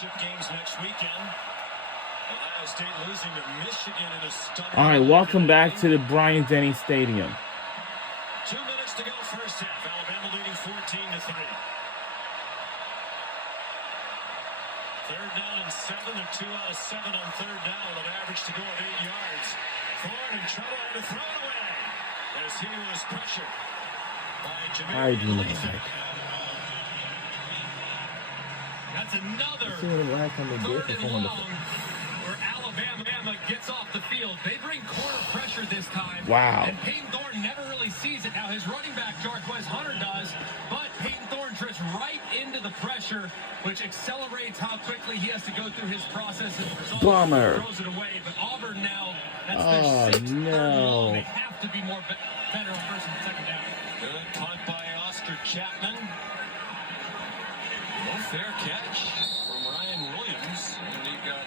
Games next weekend. Ohio State losing to Michigan in a stunning. All right, welcome back to the Bryant-Denny Stadium. 2 minutes to go, first half. Alabama leading 14-3. Third down and 7. They're 2 out of 7 on third down with an average to go of 8 yards. Thorne in trouble to throw it away as he was pressured by Jameer. That's another third and long where Alabama gets off the field. They bring corner pressure this time. Wow. And Peyton Thorne never really sees it. Now his running back, Jarquez Hunter, does. But Peyton Thorne drifts right into the pressure, which accelerates how quickly he has to go through his process. Bummer. Throws it away. But Auburn now, that's their sixth third and long. They have to be more better on first and second down. Good punt by Oscar Chapman. Fair catch from Ryan Williams, and he got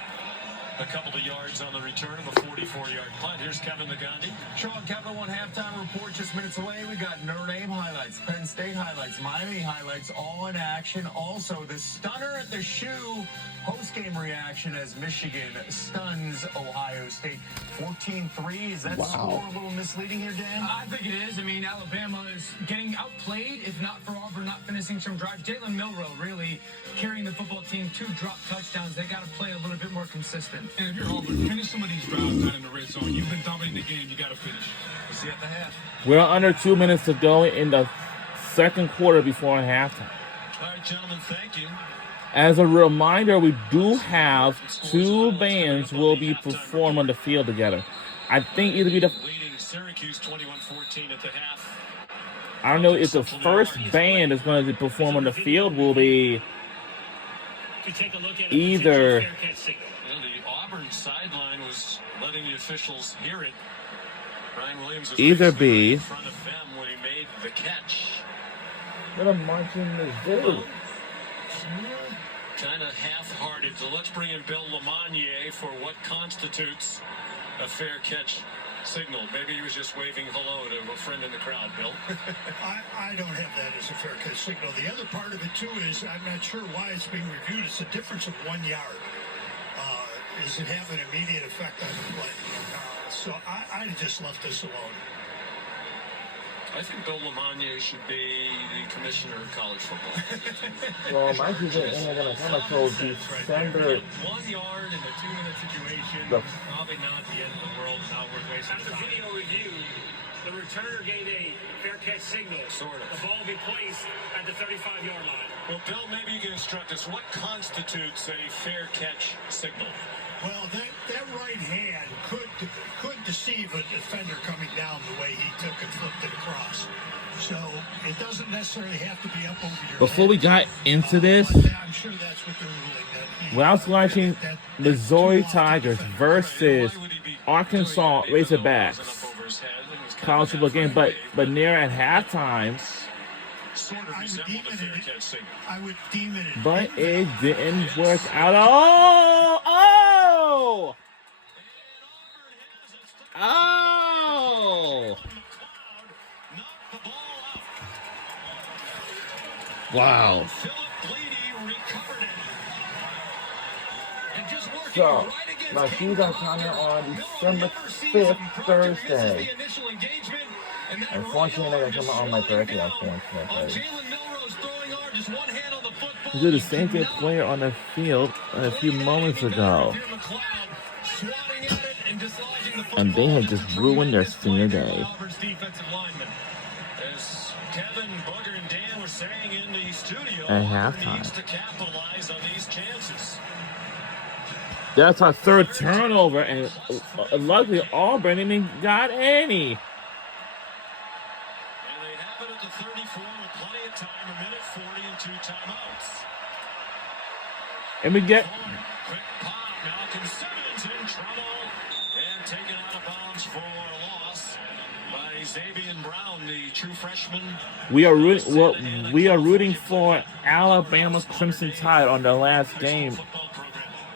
a couple of yards on the return of a 44-yard punt. Here's Kevin McGandhi. Sean, Capital One halftime report just minutes away. We got Notre Dame highlights, Penn State highlights, Miami highlights, all in action. Also, the stunner at the shoe post-game reaction as Michigan stuns Ohio State 14-3. Is that score a little misleading here, Dan? I think it is. I mean, Alabama is getting outplayed, if not for Auburn not finishing some drives. Jalen Milroe really carrying the football team, 2 drop touchdowns. They got to play a little bit more consistent. And if you're Auburn, finish some of these drives out in the red zone. You've been dominating the game. You got to finish. We'll see at the half. We're under 2 minutes to go in the second quarter before halftime. All right, gentlemen, thank you. As a reminder, we do have 2 bands will be performing on the field together. I think it'll be the leading Syracuse 21-14 at the half. I don't know if the first band is going to perform on the field will be either. The Auburn sideline was letting the officials hear it. Ryan Williams was either be in front of them when he made the catch. What a marching Mizzou. Kind of half-hearted. So let's bring in Bill Lamonier for what constitutes a fair catch signal. Maybe he was just waving hello to a friend in the crowd, Bill. I don't have that as a fair catch signal. The other part of it, too, is I'm not sure why it's being reviewed. It's a difference of 1 yard. Does it have an immediate effect on the play? So I just left this alone. I think Bill Lamonier should be the commissioner of college football. Well, my season ain't gonna come until December. 1 yard in a 2-minute situation. Probably not the end of the world. Not worth wasting time. After video review, the returner gave a fair catch signal. Sort of. The ball will be placed at the 35-yard line. Well, Bill, maybe you can instruct us. What constitutes a fair catch signal? Well, that right hand could deceive a defender coming down the way he took and flipped it across. So it doesn't necessarily have to be up over your Before head. we got into this, I'm sure that's what they're ruling. when I was watching Missouri Tigers versus Arkansas Razorbacks college football game, but near at halftime, I would deem it. but it didn't work out. Oh! Wow. So, my shoes are coming on December 5th, Thursday. Unfortunately, I come on my birthday, unfortunately. We did the same thing player on the field a few moments ago. And they had just ruined their senior day. At halftime. That's our third turnover, and luckily Auburn didn't even got any. And they have it at the 34 with plenty of time, 1:40 and 2 timeouts. And we get Quick pop, Malcolm Simmons in trouble and taken out of bounds for a loss by Xavier Brown, the true freshman. we are rooting for Alabama's Crimson Tide on the last game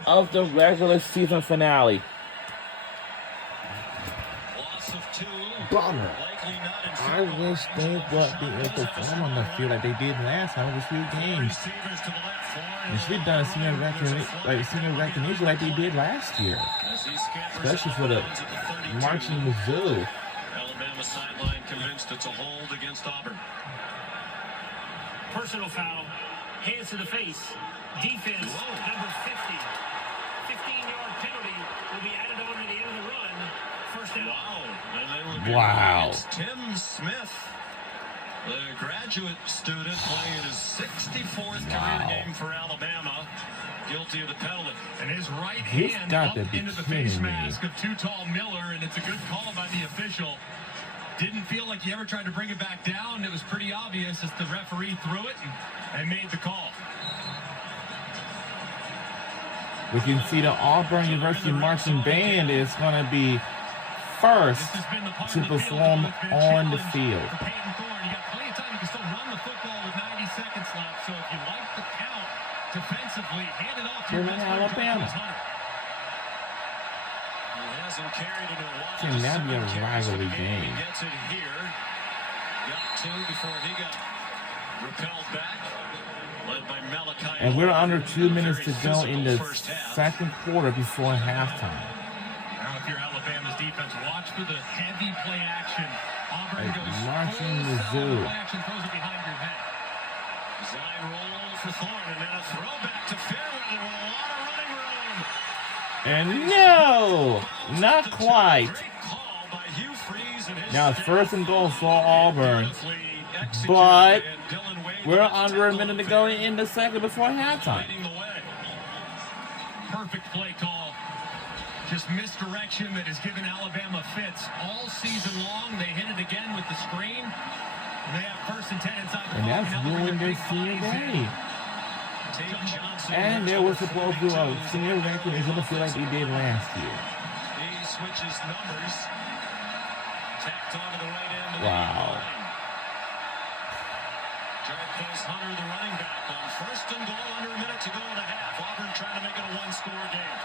of the regular season finale. Loss of 2. Bummer. Blake I wish they would be able to perform on the field like they did last time with a few games. They should have done senior recognition like they did last year, especially for the marching Mizzou. Alabama sideline convinced it's a hold against Auburn. Personal foul. Hands to the face. Defense, number 50. 15-yard penalty will be added on at the end of the run. First down. Wow. Tim Smith, the graduate student playing his 64th career game for Alabama, guilty of the penalty. And his right He's hand got up to be into the kidding face me. mask of too tall Miller, and it's a good call by the official. Didn't feel like he ever tried to bring it back down. It was pretty obvious as the referee threw it and made the call. We can see the Auburn University Marching Band is going to be first to perform on the field. For Peyton Thorne, you got plenty of time. You can still run the football with 90 seconds left. So if you like the count defensively, hand it off to your best player, Alabama. Travis Hunter. Hasn't carried it in a while. Can that be a rivalry game? He gets it here. Got two before he got repelled back. Led by Malachi. And we're under 2 minutes to go in the second quarter before halftime. Now if you're Alabama's defense, watch for the heavy play action. Auburn goes marching full Mizzou. play action, throws it behind your head. Design roll for Thorne, and then a throwback to Fairweather with a lot of running room. And no, not quite. Great call by Hugh Freeze and his Now it's staff. first and goal for Auburn, Beautifully executed, but and Dylan Wade we're gets under a tackled minute to go in the second before halftime. leading the way. Perfect play call. Just misdirection that has given Alabama fits all season long. They hit it again with the screen. They have first and 10 inside the And ball. that's Now they're ruined gonna their big senior bodies in. day. Tate Johnson And they gets were over supposed to 42. senior recognition to feel like they did last year. He switches numbers. Tacked onto the right end. Of Wow. Jared plays Hunter, the running back, on first and goal, under a minute to go in the half. Auburn trying to make it a one-score game.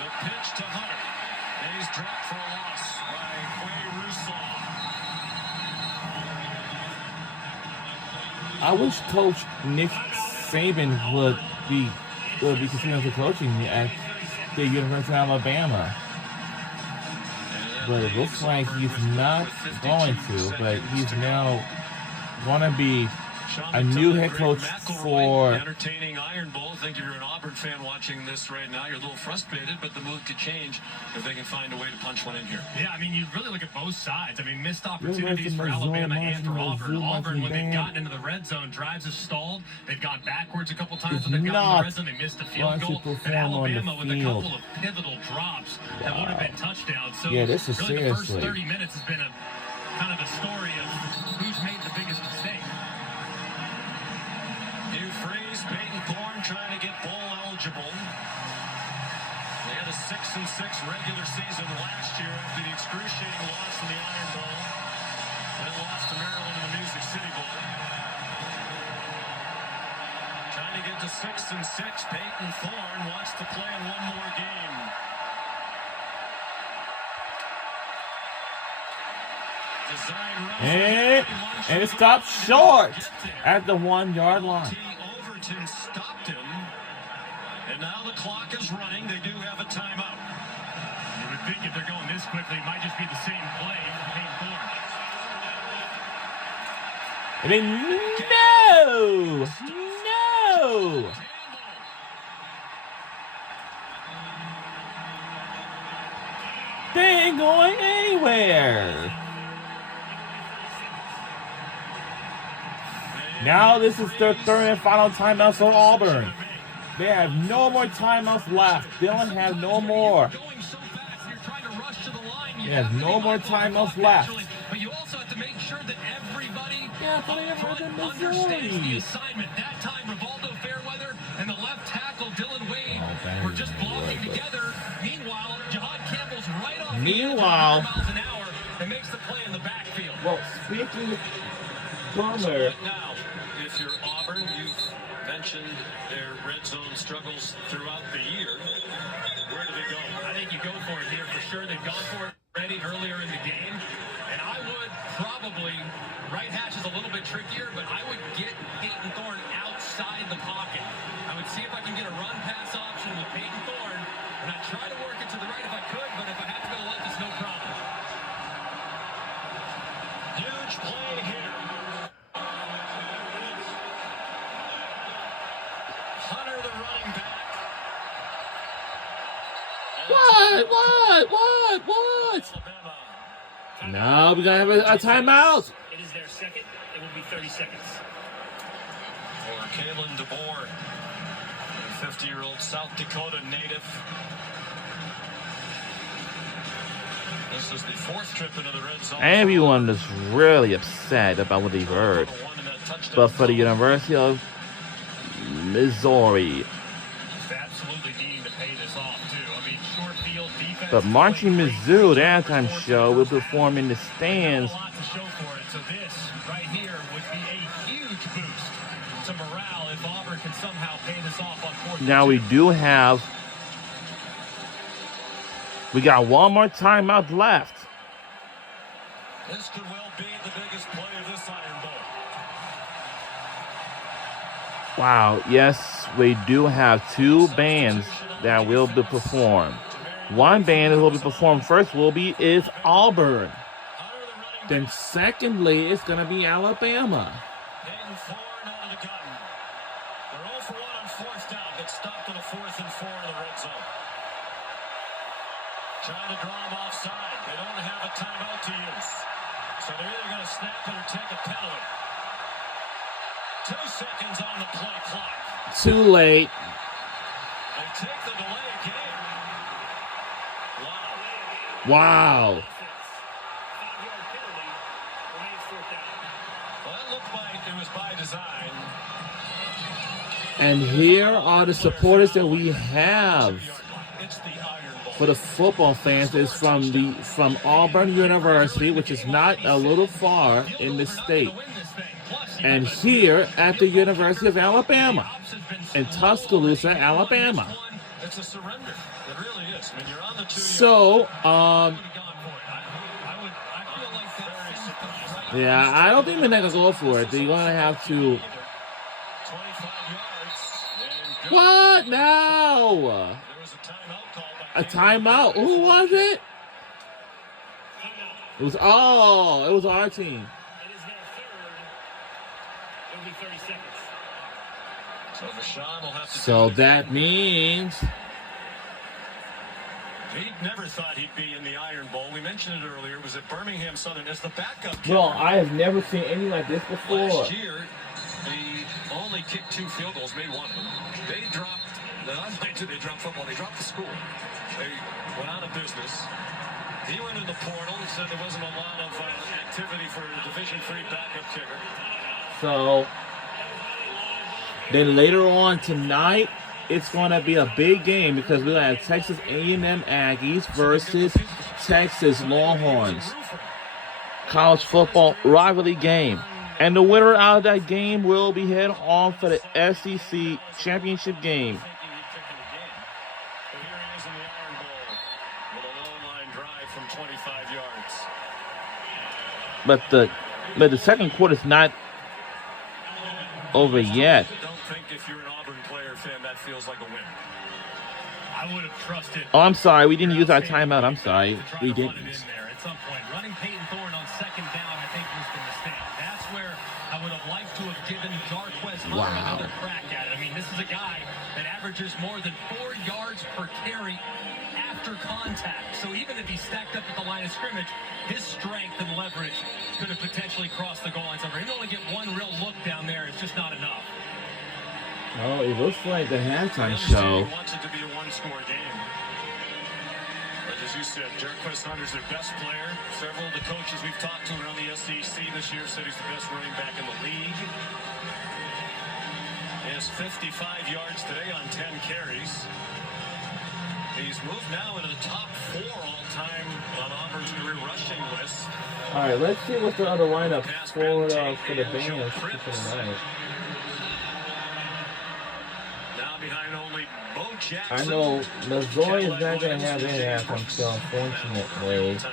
The pitch to Hunter. And he's dropped for a loss by Quay Russaw. I wish Coach Nick Saban would be considered for coaching at the University of Alabama. But it looks like he's not going to, but he's now going to be a new head coach for... Entertaining Iron Bowl. I think if you're an Auburn fan watching this right now, you're a little frustrated, but the mood could change if they can find a way to punch one in here. Yeah, I mean, you really look at both sides. I mean, missed You're opportunities for right, Alabama and for Mizzou, Auburn. Auburn, when they've Mizzou, gotten into the red zone, drives have stalled. They've gone backwards a couple times It's when they've gotten in the not red zone. They missed a field going to goal. And perform on the Alabama with a field. couple of pivotal drops that would have been touchdowns. So Yeah, this is really the first seriously. 30 minutes has been a kind of a story of who's made the biggest mistake. Hugh Freeze, Peyton Thorne trying to get bowl eligible. They had a 6-6 regular season last year after the excruciating loss in the Iron Bowl. Then lost to Maryland in the Music City Bowl. Trying to get to 6-6. Peyton Thorne wants to play in one more game. Design run. And it stopped short at the 1 yard line. Overton stopped him. And now the clock is running. They do have a timeout. You would think if they're going this quickly, it might just be the same play for Peyton Thorne. And then no! They ain't going anywhere. Now this is their third and final timeout for Auburn. They have no more timeouts left. Dylan have no more. They have no more timeouts left. But you also have to make sure that everybody Yeah, but they up front have the understands the Missouri. assignment. That time, Rivaldo Fairweather and the left tackle, Dylan Wade, thank were just you, blocking Rivaldo. together. Meanwhile, Jihad Campbell's right off Meanwhile- the edge at 100 miles an hour and makes the play in the backfield. Well, speaking of Plummer, Now, if you're Auburn, you've mentioned their red zone struggles throughout the year. Where do they go? I think you go for it here for sure. They've gone for it. ready earlier in the game. And I would probably, right hash is a little bit trickier, but I would get Peyton Thorne outside the pocket. I would see if I can get a run pass option with Peyton Thorne, and I'd try to work it to the right if I could, but if I have to go left, it's no problem. Huge play here. Hunter, the running back. What? No, we gotta have a timeout. It is their second. It will be 30 seconds. For Kalen DeBoer, a 50-year-old South Dakota native. This is the fourth trip into the red zone. Everyone is really upset about what they've heard. But for the University of Missouri, Absolutely needing to pay this off, too. I mean, short field defense. but Marching Mizzou, the halftime show, will perform in the stands. A lot to show for it. So this right here would be a huge boost to morale if Auburn can somehow pay this off on fourth. Now we got one more timeout left. This could well be the biggest play of this Iron Bowl. Wow, yes, we do have two bands that will be performed. One band that will be performed first is Auburn. Then secondly, it's going to be Alabama. Peyton Thorne out of the gun. They're 0 for 1 on fourth down. Get stopped on a 4th and 4 in the red zone. Trying to draw them offside. They don't have a timeout to use. So they're either going to snap it or take a penalty. 2 seconds on the play clock. Too late. They take the delay again. Wow. Wow. 5-yard penalty remains fourth down. Well, that looked like it was by design. And here are the supporters that we have It's the Iron Bowl. for the football fans. Is from Auburn University, which is not a little far in the state. And here at the University of Alabama, in Tuscaloosa, Alabama. It's a surrender. It really is. I mean, you're on the 2-yard So, line. yeah, I don't think they're gonna go for it. They're gonna have to. 25 yards. And What now? there was a timeout call by A timeout? Who was it? It was our team. It is their third. It will be 30 seconds. So Vashon will have to. So that means He never thought he'd be in the Iron Bowl. We mentioned it earlier. It was at Birmingham Southern as the backup kicker. well, I have never seen anything like this before. Last year, they only kicked 2 field goals, made one of them. They dropped. Not only did they drop football, they dropped the school. They went out of business. He went in the portal and said there wasn't a lot of activity for a Division III backup kicker. So then later on tonight, it's going to be a big game because we're going to have Texas A&M Aggies versus Texas Longhorns. College football rivalry game. And the winner out of that game will be head on for the SEC championship game. Thinking he'd kick in the game. But here he is in the Iron Bowl with a long line drive from 25 yards. But the second quarter is not over yet. Don't think if you're an Auburn player fan that feels like a win. I would have trusted. Oh, I'm sorry. We didn't use our timeout. I'm sorry. We Run it didn't. in there at some point. Running Peyton Thorne on second down, I think, was the mistake. That's where I would have liked to have given Darquez Hunter Wow. another crack at it. I mean, this is a guy that averages more than 4 yards per carry after contact. So even if he's stacked up at the line of scrimmage, his strength and leverage could have potentially crossed the goal line somewhere. He'd only get one real look down there. It's just not enough. Oh, it looks like the halftime He show. wants it to be a one-score game. But as you said, Darquez Hunter's their best player. Several of the coaches we've talked to around the SEC this year said he's the best running back in the league. He has 55 yards today on 10 carries. He's moved now into the top 4 all-time on Auburn's career rushing list. All right, let's see what's the other lineup for the bands for tonight. Now behind only Bo Jackson. I know Missouri is not going to have any halftime show, unfortunately. As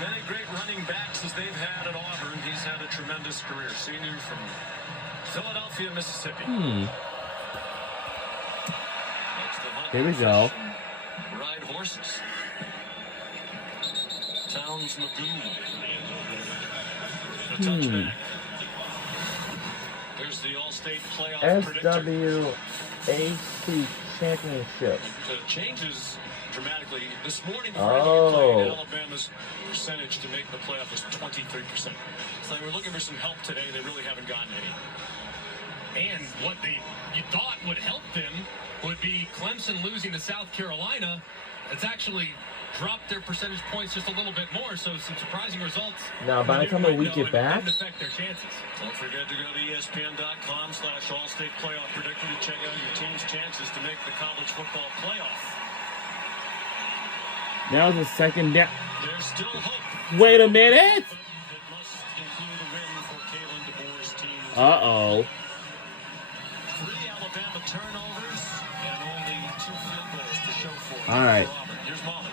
many great running backs as they've had at Auburn, he's had a tremendous career. Senior from Philadelphia, Mississippi. Here we go. Ride horses. Towns Magoo. A touchback. There's the All-State playoff predictor. SWAC Championship. It changes dramatically. This morning, Alabama's percentage to make the playoff was 23%. So they were looking for some help today. They really haven't gotten any. And what you thought would help them would be Clemson losing to South Carolina. It's actually dropped their percentage points just a little bit more, so some surprising results. Now, by the time we get back, affect their chances. Don't forget to go to ESPN.com/All-State Playoff Predictor to check out your team's chances to make the college football playoff. now the second down. There's still hope. Wait a minute. It must include a win for Kalen DeBoer's team. Uh-oh. 3 Alabama turnovers and only 2 field goals to show for it. All right. Here's Molly.